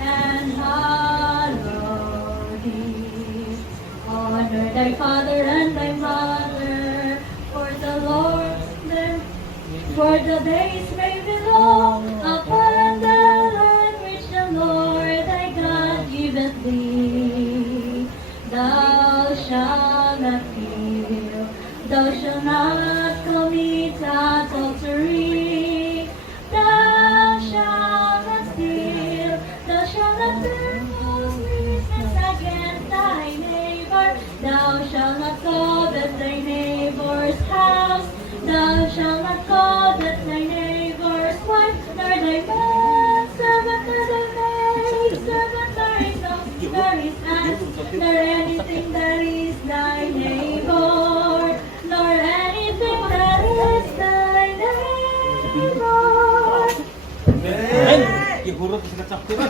and hallowed thee. Honor thy father and thy mother, for the days may be long upon the land which the Lord thy God giveth thee. Thou shalt not kill, thou shalt not commit adultery, thou shalt not steal, thou shalt not bear false witness against thy neighbor, thou shalt not covet thy neighbor's house, thou shalt not covet thy neighbor's wife, nor thy manservant, nor thy maidservant, nor his ox, nor his ass, nor anything that is thy neighbor, nor anything that is thy neighbor. Amen. Ihurot sa sakti.